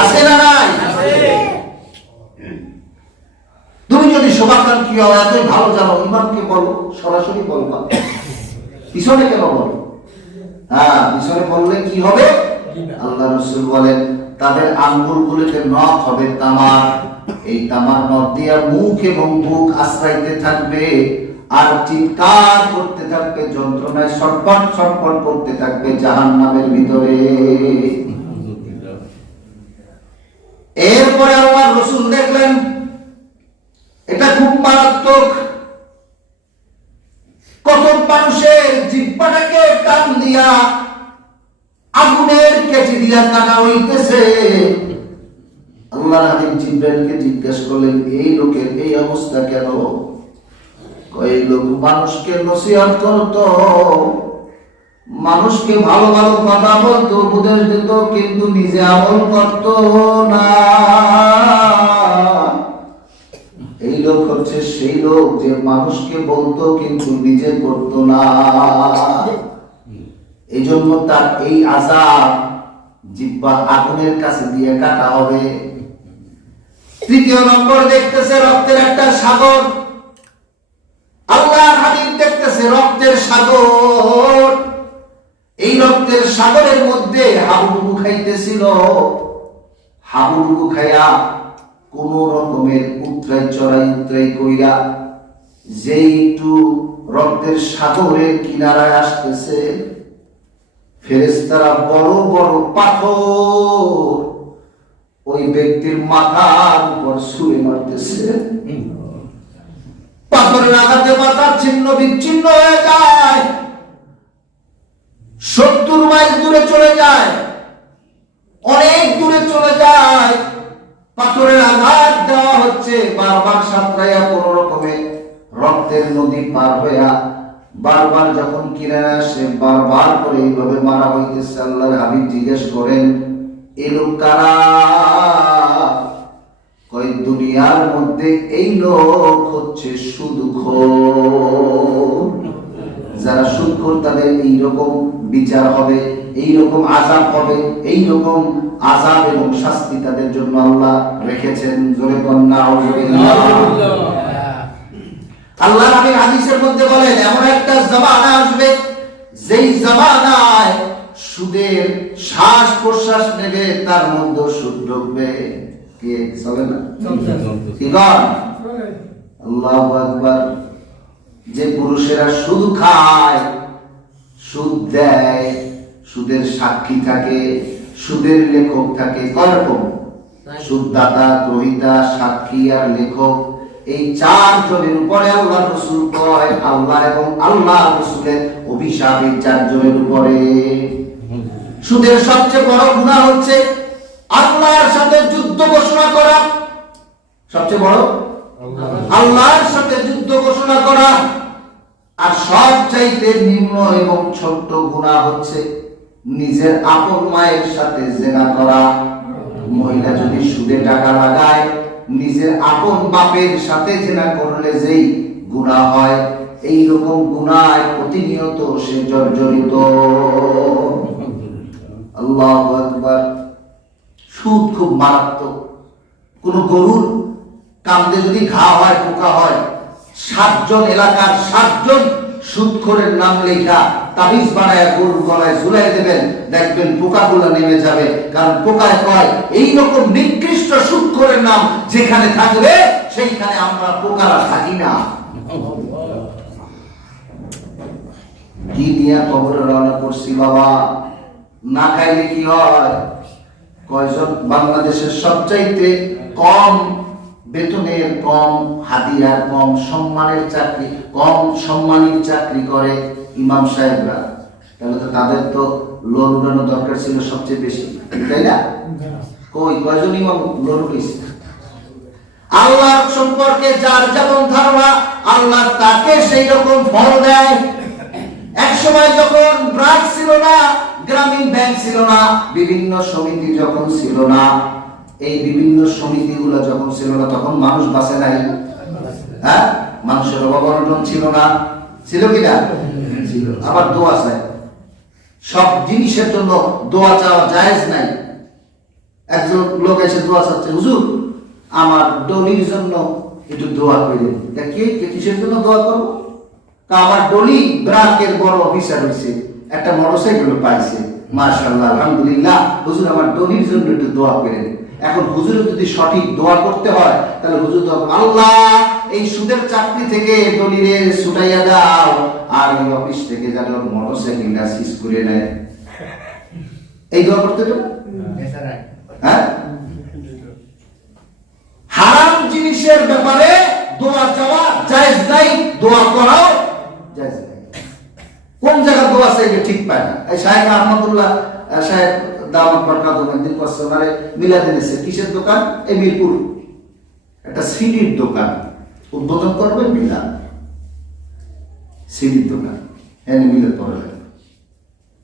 আছে না নাই? তুমি যদি শোভাকাঙ্ক্ষী হও, এতই ভালো জানো, ইমামকে বলো, সরাসরি বলবা, পিছনে কেন বলো? হ্যাঁ, পিছনে বললে কি হবে? আল্লাহ রাসূল বলেন তাদের আঙ্গুলগুলোতে নখ হবে তামার, এই তামার নখ দিয়ে মুখ এবং বুক আশ্রাইতে থাকবে আর চিৎকার করতে থাকবে, যন্ত্রণায় ছটফট ছটফট করতে থাকবে জাহান্নামের ভিতরে। এরপরে আল্লাহ রাসূল দেখলেন এটা খুব মারাত্মক। কত মানুষের জিহ্বাটাকে টান দিয়া আগুনের কেচি দিয়া কাটা হইতেছে। আল্লাহর হাবিব জিবরাইলকে জিজ্ঞেস করলেন, এই লোকের এই অবস্থা কেন? এই লোক মানুষকে নসিহত করত, মানুষকে ভালো ভালো কথা বলতো, উপদেশ দিত, কিন্তু নিজে আমল করত না। এই লোক হচ্ছে সেই লোক যে মানুষকে বলতো কিন্তু নিজে করত না। এই জন্য তার এই আযাব জিহ্বা আগুনের কাছে দিয়ে কাটা হবে। তৃতীয় নম্বর দেখতেছে রক্তের একটা সাগর। আল্লাহর হাবিব দেখতেছে রক্তের সাগর। এই রক্তের সাগরের মধ্যে হাবুডুবু খাইতেছিল। হাবুডুবু খাইয়া কোন রকমের উতরাই চড়াই উতরাই কইরা যে একটু রক্তের সাগরের কিনারায় আসতেছে, ফেরেশতারা বড় বড় পাথর ওই ব্যক্তির মাথার উপর ছুঁড়ে মারতেছে। পাথরের আঘাতে মাথা ছিন্ন বিচ্ছিন্ন হয়ে যায়, 70 মাইল দূরে চলে যায়, অনেক দূরে চলে যায়। পাথরের আঘাত দেওয়া হচ্ছে, বারবার সাঁতরাইয়া কোন রকমে রক্তের নদী পার হইয়া বারবার যখন কিনারে আসে, বারবার করে এইভাবে মারা হইতেছে। আল্লাহর হাবিব জিজ্ঞেস করেন, এই লোক কারা? কই দুনিয়ার মধ্যে এই লোক হচ্ছে সুদখোর। যারা সুদখোর তাদের এইরকম বিচার হবে, এইরকম আযাব হবে, এইরকম আযাব এবং শাস্তি তাদের জন্য আল্লাহ রেখেছেন। জোরে বলেন নাউযুবিল্লাহ। আল্লাহ নবী হাদিসের মধ্যে বলেন এমন একটা জামানা আসবে যেই জামানায় সুদের শ্বাস প্রশ্বাস নেবে তার মধ্যে সুদ ঢুকবে। কে চলে না? কি কর? আল্লাহু আকবার। যে পুরুষেরা সুদ খায়, সুদ দেয়, সুদের সাক্ষী থাকে, সুদের লেখক থাকে, কয় রকম? সুদদাতা, গ্রহীতা, সাক্ষী আর লেখক। এই 4 জনের উপরে আল্লাহ রাসূল কয়, আল্লাহ এবং আল্লাহ রাসূলের অভিশাপ এই 4 জনের উপরে। সুদের সবচেয়ে বড় গুনাহ হচ্ছে আল্লাহর সাথে যুদ্ধ ঘোষণা করা, সবচেয়ে বড় আল্লাহর সাথে যুদ্ধ ঘোষণা করা। আর সবচাইতে নিম্ন এবং ছোট্ট গুনাহ হচ্ছে নিজের আপন মায়ের সাথে জিনা করা। মহিলা যদি সুদে টাকা লাগায়, নিজের আপন বাপের সাথে জিনা করলে যেই গুনাহ হয়, এই রকম গুনায় প্রতিনিয়ত সে জর্জরিত। আল্লাহু আকবার। সুদ খুব মারাত্মক। কোন গরুর কান্দে যদি ঘা হয়, পোকা হয়, 7 জন এলাকার 7 জন সুদখোরের নাম লেখা তাবিজ বানায় গরুর গলায় ঝুলাই দেবেন, দেখবেন পোকাগুলো নেমে যাবে। কারণ পোকায় কয় এই রকম নিকৃষ্ট সুদখোরের নাম যেখানে থাকবে সেইখানে আমরা পোকারা থাকি না। কি নিয়ে কবরে রওনা করছি বাবা, না খাইলে কি হয়? কয়জন বাংলাদেশের সবচাইতে কম বেতনের, কম হাদিয়ার, কম সম্মানের চাকরি, কম সম্মানের চাকরি করে ইমাম সাহেবরা। তাহলে তো তাদের তো লোন উঠানো দরকার ছিল সবচেয়ে বেশি, তাই না? কয়জন ইমাম লোন উঠেছে? আল্লাহ সম্পর্কে যার যেমন ধারণা, আল্লাহ তাকে সেই রকম ফল দেয়। এক সময় যখন ব্রাঞ্চ ছিল না, গ্রামীণ ব্যাংক ছিল না, বিভিন্ন সমিতি যখন ছিল না, এই বিভিন্ন সমিতিগুলো যখন ছিল না, তখন মানুষ বাঁচে নাই। হ্যাঁ, মানুষের অভাব ছিল না, ছিল কিনা? ছিল। আবার দোয়া চায়, সব জিনিসের জন্য দোয়া চাওয়া জায়েজ নাই। একজন লোক এসে দোয়া চাচ্ছে, হুজুর আমার ডলির জন্য একটু দোয়া করে। দেখিয়ে কিসের জন্য দোয়া করবো? আমার ডলি ব্রাকের বড় অফিসার হয়েছে, একটা মোটরসাইকেল পাইছে, মাশাআল্লাহ আলহামদুলিল্লাহ, হুজুর আমার ডলির জন্য একটু দোয়া করেন। এখন হুজুরের যদি সঠিক দোয়া করতে হয়, তাহলে হুজুর দোয়া, আল্লাহ এই সুদের চাকরি থেকে ডলিরে ছুটাইয়া দাও, আর এই অফিস থেকে যেন মোটরসাইকেলটা সিজ করে নেয়। এই দোয়া করতে হবে। হ্যাঁ, হারাম জিনিসের ব্যাপারে দোয়া চাওয়া জায়েজ নাই, দোয়া করাও জায়েজ নাই। কোন জায়গা দোয়া চাইলে ঠিক পায় না। এই সাহেব আহমদুল্লাহ সাহেব দাওয়াত বরকাতুহু একদিন কসমারে মিলাদ এনেছে। কিসের দোকান? এই মিরপুর একটা সিডির দোকান উদ্বোধন করবেন, মিলাদ সিডির দোকান। এনে মিলাদ পড়লেন।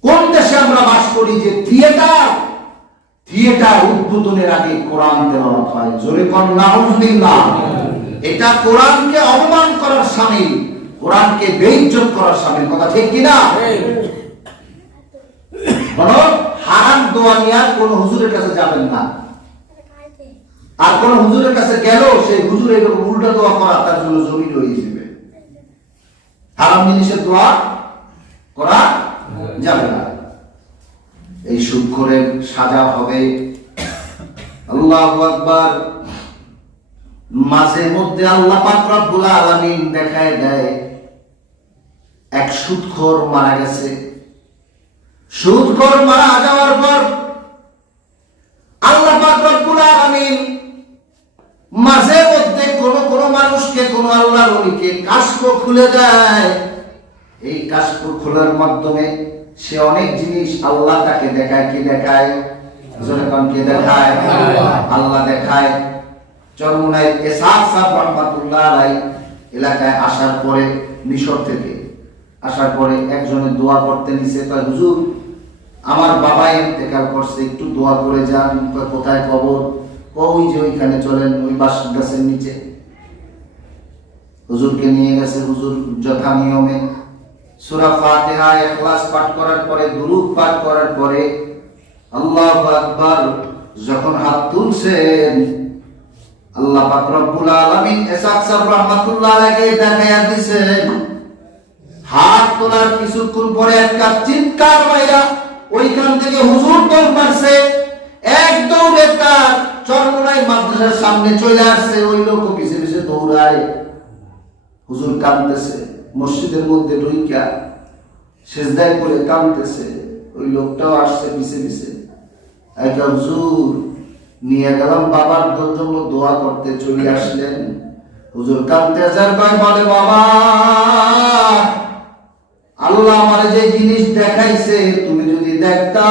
কোন দেশে আমরা বাস করি যে থিয়েটার উদ্বোধনের আগে কোরআন তেলাওয়াত হয়? জোরে কোন নাউযুবিল্লাহ। এটা কোরআনকে অপমান করার শামিল, কোরআনকে বেইজ্জত করার শামিল। কথা ঠিক কিনা? বলো, হারাম দোয়া নিয়ে কোন হুজুরের কাছে যাবেন না। আর কোন হুজুরের কাছে গেল, সেই হুজুর এরকম উল্টা দোয়া করা তার জন্য জমিন হয়ে যাবে। হারাম জিনিসের দোয়া করা যাবে না। এই সুদখোরের সাজা হবে। আল্লাহু আকবার। মাঝে মধ্যে আল্লাহ পাক রব্বুল আলামিন দেখায় দেয় এক সুদখোর মারা গেছে। সুদখোর মারা যাওয়ার পর আল্লাহ পাক রব্বুল আলামিন মাঝে মধ্যে কোন মানুষকে, কোন আল্লাহর ওলিকে কাশফ খুলে দেয়। এই কাশফ খোলার মাধ্যমে সে অনেক জিনিস আল্লাহ তাকে দেখায়। কি দেখায়? যখন কে দেখায়? আল্লাহ দেখায়। চরমুনায় ইসহাক সাহেব রাহমাতুল্লাহ আলাইহি এলাকায় আসার পরে, মিশর থেকে আসার পরে একজনে দোয়া করতে নিছে। কয় হুজুর আমার বাবা ইন্তেকাল করছে, একটু দোয়া করে যান। কোথায় কবর? ওই যে ওইখানে চলেন, ওই বাঁশ গাছের নিচে। হুজুরকে নিয়ে গেছে। হুজুর যথা নিয়মে সূরা ফাতিহা, ইখলাস পাঠ করার পরে, দুরূদ পাঠ করার পরে আল্লাহু আকবার যখন হাত তুলছেন, আল্লাহ পাক রব্বুল আলামিন ইসহাক সাহেব রাহমাতুল্লাহ আলাইহি দেখায়া দিয়েছেন। হাত তোলার কিছুক্ষণ পরে একটা চিৎকার মাইরা ওইখান থেকে হুজুর দৌড় মারছে। এক দৌড়ে তার চরমুনাই মাদ্রাসার সামনে চলে আসছে। ওই লোক পিছে পিছে দৌড়ায়। হুজুর কাঁদতেছে, মসজিদের মধ্যে ঢুইকা সিজদায় পড়ে কাঁদতেছে। ওই লোকটাও আসছে পিছে পিছে। একটা হুজুর নিয়ে গেলাম বাবার জন্য দোয়া করতে, চলে আসলেন। হুজুর কাঁদতে যার কয়, বলে বাবা আল্লাহ আমার যে জিনিস দেখাইছে, তুমি যদি দেখতা,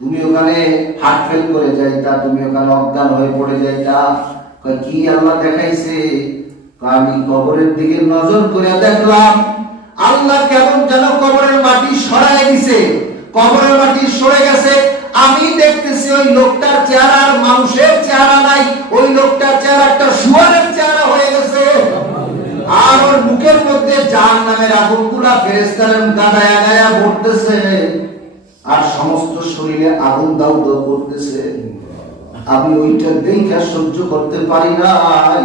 তুমি হার্ট ফেল করে যাইতা, তুমি ওখানে অজ্ঞান হয়ে পড়ে যাইতা। কি আল্লাহ দেখাইছে? আমি কবরের দিকে নজর করে দেখলাম আল্লাহ কেমন যেন কবরের মাটি সরাই দিছে, কবরের মাটি সরে গেছে। আমি দেখতেছি ওই লোকটার চেহারা আর মানুষের চেহারা নাই, ওই লোকটার চেহারা একটা শুয়োরের চেহারা হয়ে গেছে। আর ওর মুখের মধ্যে জাহান্নামের আগুনগুলা ফেরেশতাদের গাদায়া গায়া পড়তেছে, আর সমস্ত শরীরে আগুন দাউ দাউ করতেছে। আমি ওইটা দেখে সহ্য করতে পারি নাই,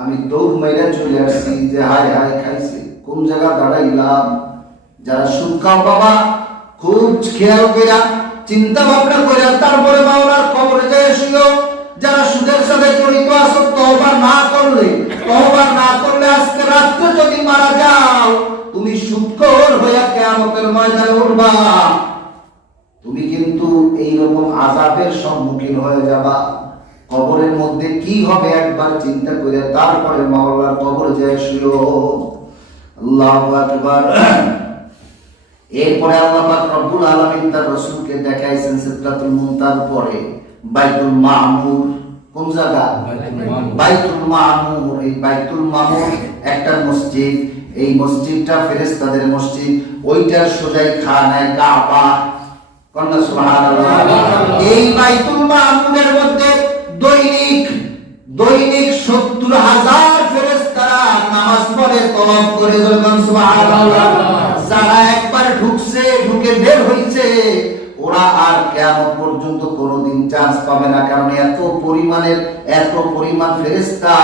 আমি দৌড় মেরে চলে আসছি যে হায় হায় খাইছে, কোন জায়গা দাঁড়াইলাম। যারা সুদ খাও বাবা, খুব খেয়াল কইরা চিন্তা ভাবনা কইরা তারপরে মাওলার কবরে যায় শুইও। যারা সুদের সাথে জড়িত আছো, তওবা না করলে আজকে রাতে যদি মারা যাও, তুমি সুদখোর হয়ে কিয়ামতের ময়দানে উঠবা, তুমি কিন্তু এই রকম আযাবের সম্মুখীন হয়ে যাবা। কবরের মধ্যে কি হবে একবার চিন্তা করে তারপরে মাওলার কবরে যায় শুইও। আল্লাহু আকবার। এরপরে আল্লাহ পাক রব্বুল আলামিন তার রাসূলকে দেখাইছেন সিদরাতুল মুনতাহার পরে বাইতুল মামুর। কোন জায়গা? বাইতুল মামুর। এই বাইতুল মামুর একটা মসজিদ, এই মসজিদটা ফেরেশতাদের মসজিদ, ওইটার সোজাই খানায়ে কাবা। কন্যা সুবহানাল্লাহ। এই বাইতুল মামুরের মধ্যে দৈনিক ৭০,০০০ ফেরেশতারা নামাজ পড়ে, তওয়াফ করে। সুবহানাল্লাহ। যারা একবার ঢুকছে, ঢুকে বের হইছে, ওরা আর কিয়ামত পর্যন্ত কোনোদিন চান্স পাবে না, কারণ এত পরিমাণ ফেরেশতা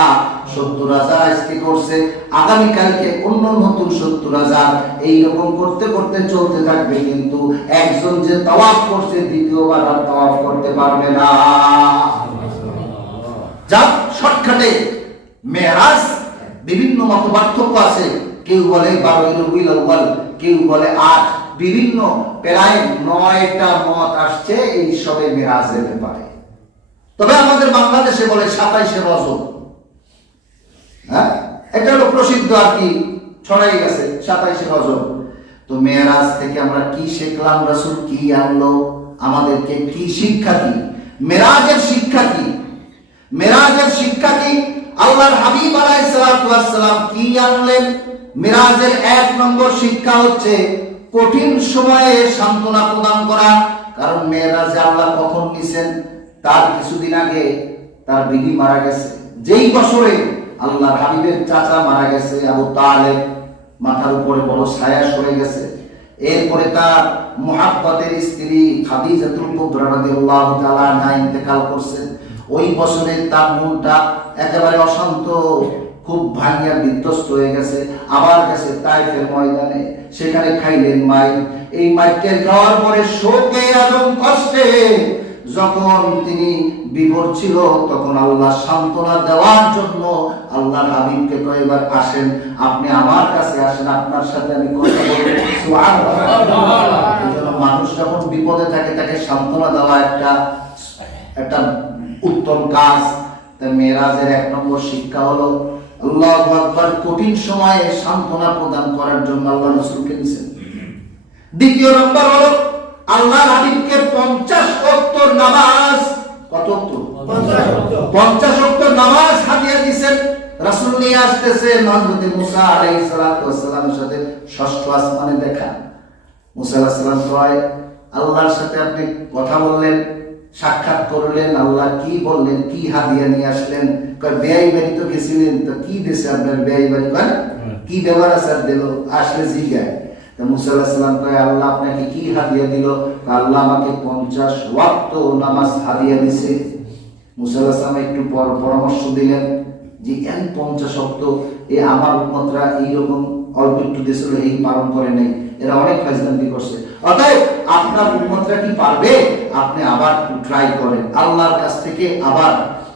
৭০,০০০ আজকে করছে, আগামী কালকে অন্য নতুন ৭০,০০০, এইরকম করতে করতে চলতে থাকবে। কিন্তু একজন যে তাওয়াফ করছে, দ্বিতীয়বার আর তাওয়াফ করতে পারবে না। যাক, শর্টকাটে মেরাজ বিভিন্ন মতপার্থক্য আছে। কেউ বলে 12 রবিউল আউয়াল, কেউ বলে 8, বিভিন্ন প্রায় 9টা মত আসছে এই সবে মেরাজের ব্যাপারে। তবে আমাদের বাংলাদেশে বলে 27শে রজব। হ্যাঁ, এটা হলো প্রসিদ্ধ, আর কি ছড়াই গেছে 27শে রজব। তো মেরাজ থেকে আমরা কি শিখলাম? রাসূল কি আনলো আমাদেরকে? কি শিক্ষা? কি মেরাজের শিক্ষা? কি মেরাজের শিক্ষা? কি আল্লাহর হাবিব আলাইহিস সালাতু ওয়াস সালাম কি আনলেন? মেরাজের 1 নম্বর শিক্ষা হচ্ছে কঠিন সময়ে সান্ত্বনা প্রদান করা। কারণ মেরাজে আল্লাহ কখন নিছেন? তার কিছুদিন আগে তার বিবি মারা গেছে, যেই বছরে আল্লাহর হাবিবের চাচা মারা গেছে আবু তালেব, মাথার উপরে বড় ছায়া সরে গেছে। এরপরে তার মুহাব্বতের স্ত্রী খাদিজাতুল কুবরা রাদিয়াল্লাহু তাআলা আনহা ইন্তেকাল করছেন। ওই বছরে তার মনটা একেবারে অশান্ত, খুব ভাঙিয়া বিধ্বস্ত হয়ে গেছে। আবার গেছে তায়েফের ময়দানে, সেখানে খাইলেন মাই। এই মাইটের খাওয়ার পরে শোকে এবং কষ্টে যখন তিনি বিভোর ছিল, তখন আল্লাহ সান্ত্বনা দেওয়ার জন্য আল্লাহর হাবিবকে কয়, এবার আসেন, আপনি আমার কাছে আসেন, আপনার সাথে আমি কথা বলবো। সুবহানাল্লাহ। এজন্য মানুষ যখন বিপদে থাকে তাকে সান্ত্বনা দেওয়া একটা উত্তম কাজ। তাই মেরাজের 1 নম্বর শিক্ষা হলো আল্লাহু আকবার, কঠিন সময়ে সান্ত্বনা প্রদান করার জন্য আল্লাহ রাসূলকে দিয়েছেন। দ্বিতীয় নম্বর হলো আল্লাহর হাবিবকে 50 ওয়াক্ত নামাজ, কত ওয়াক্ত? 50 ওয়াক্ত নামাজ হাদিয়া দিয়েছেন। রাসূল নিয়ে আসতেছেন হযরত মুসা আলাইহিস সালাতু ওয়াস সালামের সাথে ষষ্ঠ আসমানে দেখা। মুসা আলাইহিস সালাম কয়, আল্লাহর সাথে আপনি কথা বললেন, সাক্ষাৎ করলেন, আল্লাহ কি বললেন, কি হাদিয়া নিয়ে আসলেন? কয় বেয়াই বাড়ি তো গেছিলেন, তো কি দিয়েছে আপনার বেয়াই বাড়ি? কয় কি ব্যবহার আচার দিল? আসলে জিজ্ঞায়। তো মুসা আলাইহিস সালাম কয়, আল্লাহ আপনাকে কি হাদিয়া দিল? আল্লাহ আমাকে 50 ওয়াক্ত নামাজ হাদিয়া দিয়েছে। মুসা আলাইহিস সালাম একটু পরামর্শ দিলেন যে এই 50 ওয়াক্ত আমার উম্মতরা এইরকম অল্প একটু দিয়েছিল, এই পালন করে নাই, এরা অনেক ফাজলামি করছে। অতএব আপনার উম্মতরা কি পারবে? আপনি আবার ট্রাই করেন, আল্লাহর কাছ থেকে আবার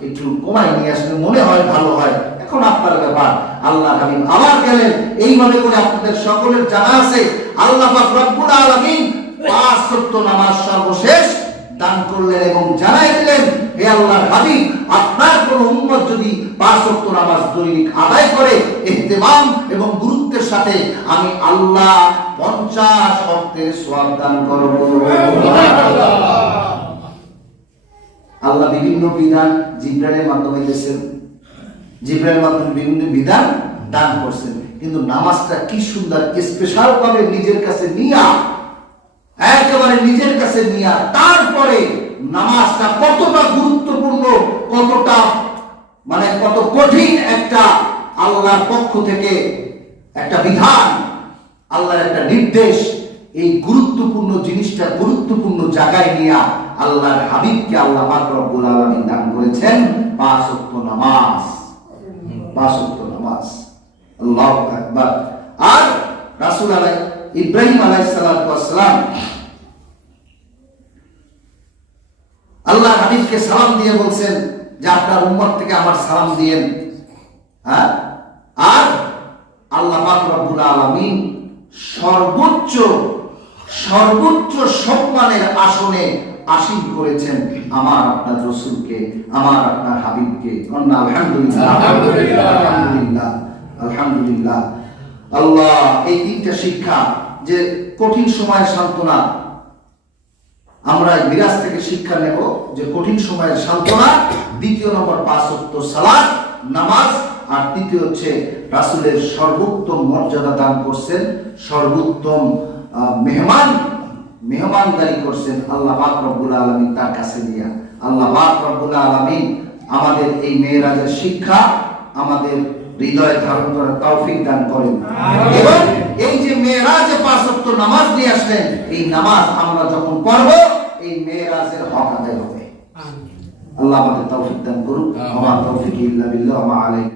একটু কমাই নিয়ে আসলে মনে হয় ভালো হয়। এখন আপনার ব্যাপার। আল্লাহর হাবিব আবার গেলেন। এইভাবে করে আপনাদের সকলের জানা আছে আল্লাহ পাক রব্বুল আলামিন 5 ওয়াক্ত নামাজ সর্বশেষ দান করলেন এবং জানাই দিলেন, হে আল্লাহর হাবিব, আপনার কোন উম্মত যদি 5 ওয়াক্ত নামাজ দৈনিক আদায় করে ইহতিমাম এবং গুরুত্বের সাথে, আমি আল্লাহ 50 ওয়াক্তের সওয়াব দান করব। আল্লাহ বিভিন্ন বিধান জিবরাইলের মাধ্যমে দিয়েছেন, জিবরাইলের মাধ্যমে বিভিন্ন বিধান দান করছেন। কিন্তু নামাজটা কি সুন্দর স্পেশাল ভাবে নিজের কাছে নিয়া, একেবারে নিজের কাছে নিয়া, তারপরে নামাজটা কতটা গুরুত্বপূর্ণ, কতটা মানে কত কঠিন একটা আল্লাহর পক্ষ থেকে একটা বিধান, আল্লাহর একটা নির্দেশ, এই গুরুত্বপূর্ণ জিনিসটা গুরুত্বপূর্ণ জায়গায় নিয়ে আল্লাহর হাবিবকে আল্লাহ পাক রব্বুল আলামিন দান করেছেন 5 ওয়াক্ত নামাজ। 5 ওয়াক্ত নামাজ, আল্লাহু আকবার। আর রাসূল ইব্রাহিম আলাইহিস সালাতু ওয়াস সালাম আল্লাহ হাবিবকে সালাম দিয়ে বলছেন যে আপনার উম্মত থেকে আমার সালাম দিয়েন। হ্যাঁ, আর আল্লাহ পাক রব্বুল আলামিন সর্বোচ্চ সম্মানের আসনে আসীন করেছেন আমার আপনার রাসূলকে, আমার আপনার হাবিবকে। আলহামদুলিল্লাহ, আলহামদুলিল্লাহ, আলহামদুলিল্লাহ। আল্লাহ এই তিনটা শিক্ষা, যে কঠিন সময়ের সান্ত্বনা, আমরা মিরাজ থেকে শিক্ষা নেব যে কঠিন সময়ের সান্ত্বনা। দ্বিতীয় নম্বর 5 ওয়াক্ত সালাত নামাজ, আর তৃতীয় হচ্ছে রাসূলের সর্বোত্তম মর্যাদা দান করছেন, সর্বোত্তম মেহমানদারি করছেন আল্লাহ পাক রব্বুল আলামিন তার কাছে নিয়ে। আল্লাহ পাক রব্বুল আলামিন আমাদের এই মেরাজের শিক্ষা আমাদের হৃদয়ে ধারণ করার তৌফিক দান করেন, এবং এই যে মেরাজে 5 ওয়াক্ত নামাজ নিয়ে আসলেন, এই নামাজ আমরা যখন পড়ব এই মেরাজের হক আদায় হবে। আল্লাহ আমাদের তৌফিক দান করুন। আমার তৌফিক ইল্লা বিল্লাহ, ওয়া মা আলাইনা।